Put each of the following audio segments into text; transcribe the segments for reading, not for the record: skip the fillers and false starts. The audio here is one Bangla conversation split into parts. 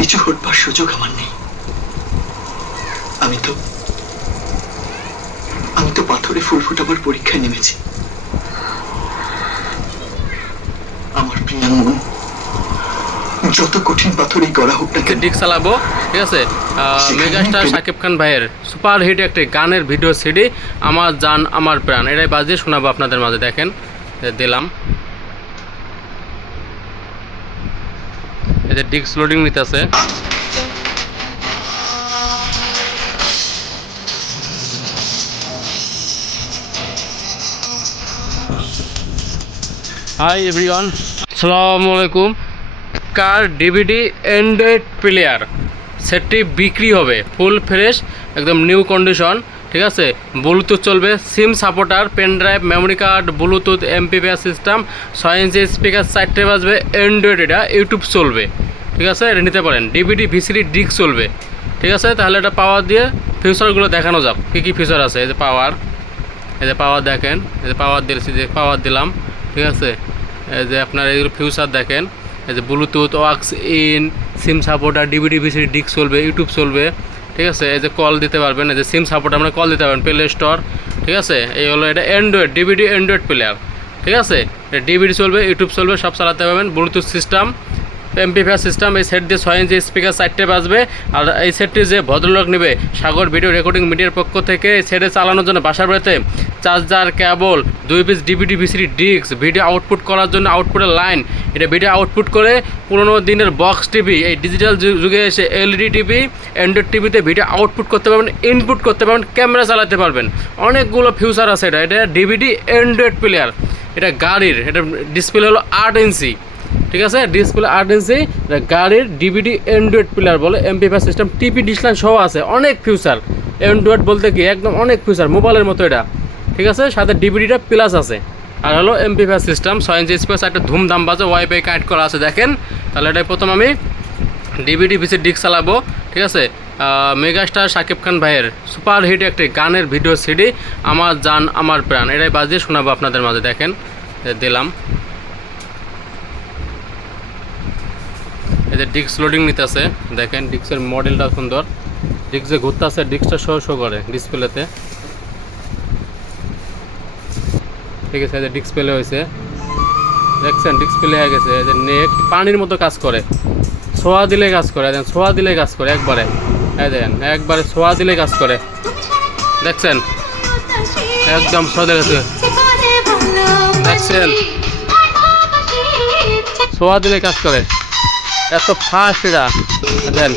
পিছু হটবার সুযোগ আমার নেই। আমি তো পাথরে ফুল ফোটাবার পরীক্ষায় নেমেছি। আমার প্রিয় মন যত কঠিন পাথরেই গড়া হোক না কেন, ডিস্ক চালাবো। ঠিক আছে, মেগাস্টার শাকিব খান ভাইয়ের সুপার হিট একটি গানের ভিডিও সিডি আমার জান আমার প্রাণ, এটাই বাজিয়ে শোনাবো আপনাদের মাঝে। দেখেন দিলাম, এই যে ডিস্ক লোডিং নিতেছে। হাই এভরিওয়ান, আসসালামু আলাইকুম। কার ডিভিডি অ্যান্ড্রয়েড প্লেয়ার সেটটি বিক্রি হবে ফুল ফ্রেশ, একদম নিউ কন্ডিশন। ঠিক আছে, ব্লুটুথ চলবে, SIM supporter, pen drive, memory card, bluetooth, MPPR system, 6 inch speaker, 4টে বাজবে, অ্যান্ড্রয়েড, এটা ইউটিউব চলবে। ঠিক আছে, এটা নিতে পারেন। ডিভিডি ভিসিডি ডিস্ক চলবে। ঠিক আছে, তাহলে এটা পাওয়ার দিয়ে ফিচারগুলো দেখানো যাক, কী কী ফিচার আছে। এই যে পাওয়ার, এই যে পাওয়ার দেখেন, এই যে পাওয়ার দিয়েছি, যে পাওয়ার দিলাম। ঠিক আছে, এই যে আপনার এইগুলো ফিউচার দেখেন, এই যে Bluetooth, walks in, SIM supporter, DVD VCD disk চলবে, ইউটিউব চলবে। ঠিক আছে, এই যে কল দিতে পারবেন, এই যে সিম সাপোর্ট আমরা কল দিতে পারবেন, প্লে স্টোর। ঠিক আছে, এই হলো এটা অ্যান্ড্রয়েড ডিভিডি অ্যান্ড্রয়েড প্লেয়ার। ঠিক আছে, ডিভিডি চলবে, ইউটিউব চলবে, সব চালাতে পারবেন। Bluetooth system, MPPR system. এই সেট দিয়ে 6 ইঞ্চি স্পিকার, 4টে বাজবে। আর এই সেটটি যে ভদ্রলোক নেবে সাগর ভিডিও রেকর্ডিং মিডিয়ার পক্ষ থেকে, এই সেটে চালানোর জন্য বাসার বাড়িতে চার্জার, কেবল, 2 piece DVD VCD disk, video output করার জন্য আউটপুটের লাইন, এটা ভিডিও আউটপুট করে পুরোনো দিনের বক্স টিভি, এই ডিজিটাল যুগে এসে এলইডি টিভি, অ্যান্ড্রয়েড টিভিতে ভিডিও আউটপুট করতে পারবেন, ইনপুট করতে পারবেন, ক্যামেরা চালাতে পারবেন, অনেকগুলো ফিউচার আছে। এটা ডিভিডি অ্যান্ড্রয়েড প্লেয়ার। এটা গাড়ির, এটা ডিসপ্লে হলো 8 ইঞ্চি। ঠিক আছে, ডিসপ্লে 8 ইঞ্চি, গাড়ির ডিভিডি অ্যান্ড্রয়েড প্লেয়ার বলে। এমপিপিআর সিস্টেম, টিপি ডিসলাইন সহ আছে, অনেক ফিউচার। অ্যান্ড্রয়েড বলতে কি একদম অনেক ফিউচার, মোবাইলের মতো এটা। ঠিক আছে, সাথে ডিভিডিটা প্লাস আছে। আর হলো এমপিপিআর সিস্টেম, 6 ইঞ্চি স্পেস, একটা ধুমধাম বাজে, ওয়াইফাই কানেক্ট করা আছে। দেখেন, তাহলে এটাই প্রথম আমি ডিভিডি ভিসিডি ডিস্ক চালাবো। ঠিক আছে, মেগাস্টার শাকিব খান ভাইয়ের সুপার হিট একটি গানের ভিডিও সিডি আমার জান আমার প্রাণ, এটাই বাজিয়ে শোনাবো আপনাদের মাঝে। দেখেন দিলাম, এই যে ডিস্ক লোডিং নিতেছে। দেখেন ডিস্কের মডেলটা সুন্দর, ডিস্ক যে ঘুরতে আছে, ডিস্কটা শো করে ডিসপ্লেতে। ঠিক আছে, এই যে ডিসপ্লে হয়েছে, দেখছেন ডিসপ্লে হয়ে গেছে। এই যে নেট পানির মতো কাজ করে, ছোঁয়া দিলে কাজ করে, দেখেন ছোঁয়া দিলে কাজ করে একবারে। এই দেখেন একবারে ছোঁয়া দিলে কাজ করে, দেখছেন একদম ছোঁয়া দিলে, দেখছেন ছোঁয়া দিলে কাজ করে, এত ফাস্ট এটা। দেন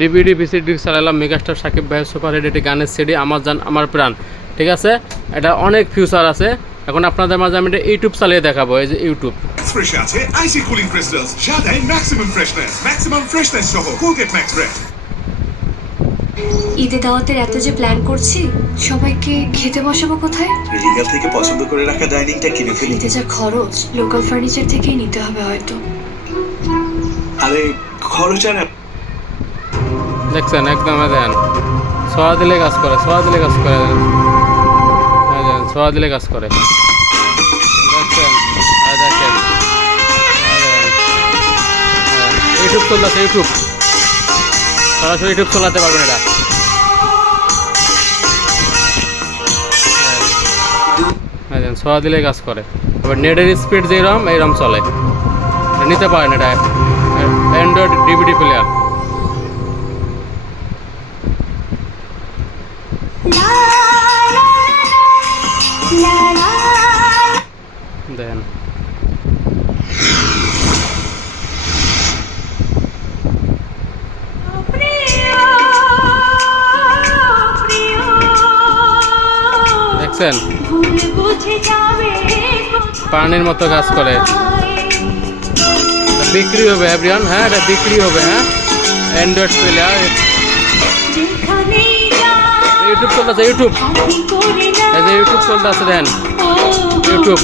ডিভিডি ভিসিডি ডিস্ক চালালাম, মেগাস্টার শাকিব ভাইয়ের সুপার হিট একটি গানের সিডি আমার জান আমার প্রাণ। ঠিক আছে, এটা অনেক ফিউচার আছে। এখন আপনাদের মাঝে আমি এটা ইউটিউব চালিয়ে দেখাবো। এই যে ইউটিউব ফ্রেশ আছে আইসি কুলিং ক্রিস্টালস, যা দেয় ম্যাক্সিমাম ফ্রেশনেস সহ কোলগেট ম্যাক্স ফ্রেশ। ঈদে দাওয়াতের এত যে প্ল্যান করছি, সবাইকে খেতে বসাবো কোথায়? রিগাল থেকে পছন্দ করে রাখা ডাইনিংটা কিনে ফেলি। ঈদে যা খরচ, লোকাল ফার্নিচার থেকেই নিতে হবে হয়তো। আরে খরচ আর দেখছেন একদম দেন ছোঁয়া দিলে কাজ করে, ছোঁয়া দিলে কাজ করে, ছোঁয়া দিলে কাজ করে। দেখছেন, দেখেন ইউটিউব চলতেছে, ইউটিউব সরাসরি ইউটিউব চালাতে পারবেন এটা। ছোঁয়া দিলে কাজ করে। আবার নেটের স্পিড যেরকম এইরকম চলে, নিতে পারেন। এটা অ্যান্ড্রয়েড ডিভিডি প্লেয়ার। দেখেন দেখছেন পানির মতো কাজ করে, বিক্রি হবে এভরিওয়ান। হ্যাঁ, এটা বিক্রি হবে। হ্যাঁ, অ্যান্ড্রয়েড প্লেয়ার ইউটিউব চলতেছে, ইউটিউব, এই যে ইউটিউব চলতেছে দেখেন, ইউটিউব।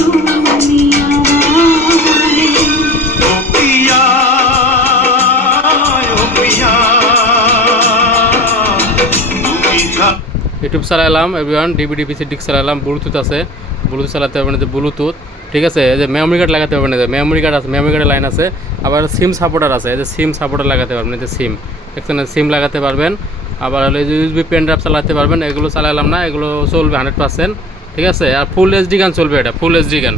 ইউটিউব চালাইলাম এভরিওয়ান, ডিভিডি পিসি ডিস্ক চালাইলাম, ব্লুটুথ আছে, ব্লুটুথ চালাতে পারবেন, যে ব্লুটুথ, ঠিক আছে। এই যে মেমোরি কার্ড লাগাতে পারবেন, এই যে মেমোরি কার্ড আছে, মেমোরি কার্ডের লাইন আছে, আবার সিম সাপোর্টার আছে, এই যে সিম সাপোর্টার লাগাতে পারবেন, এই যে সিম, দেখছেন সিম লাগাতে পারবেন। আবার হলো যে ইউএসবি পেন ড্রাইভ চালাতে পারবেন, এগুলো চালাইলাম না, এগুলো চলবে 100%, ঠিক আছে। আর ফুল এইচডি গান চলবে, এটা ফুল এইচডি গান।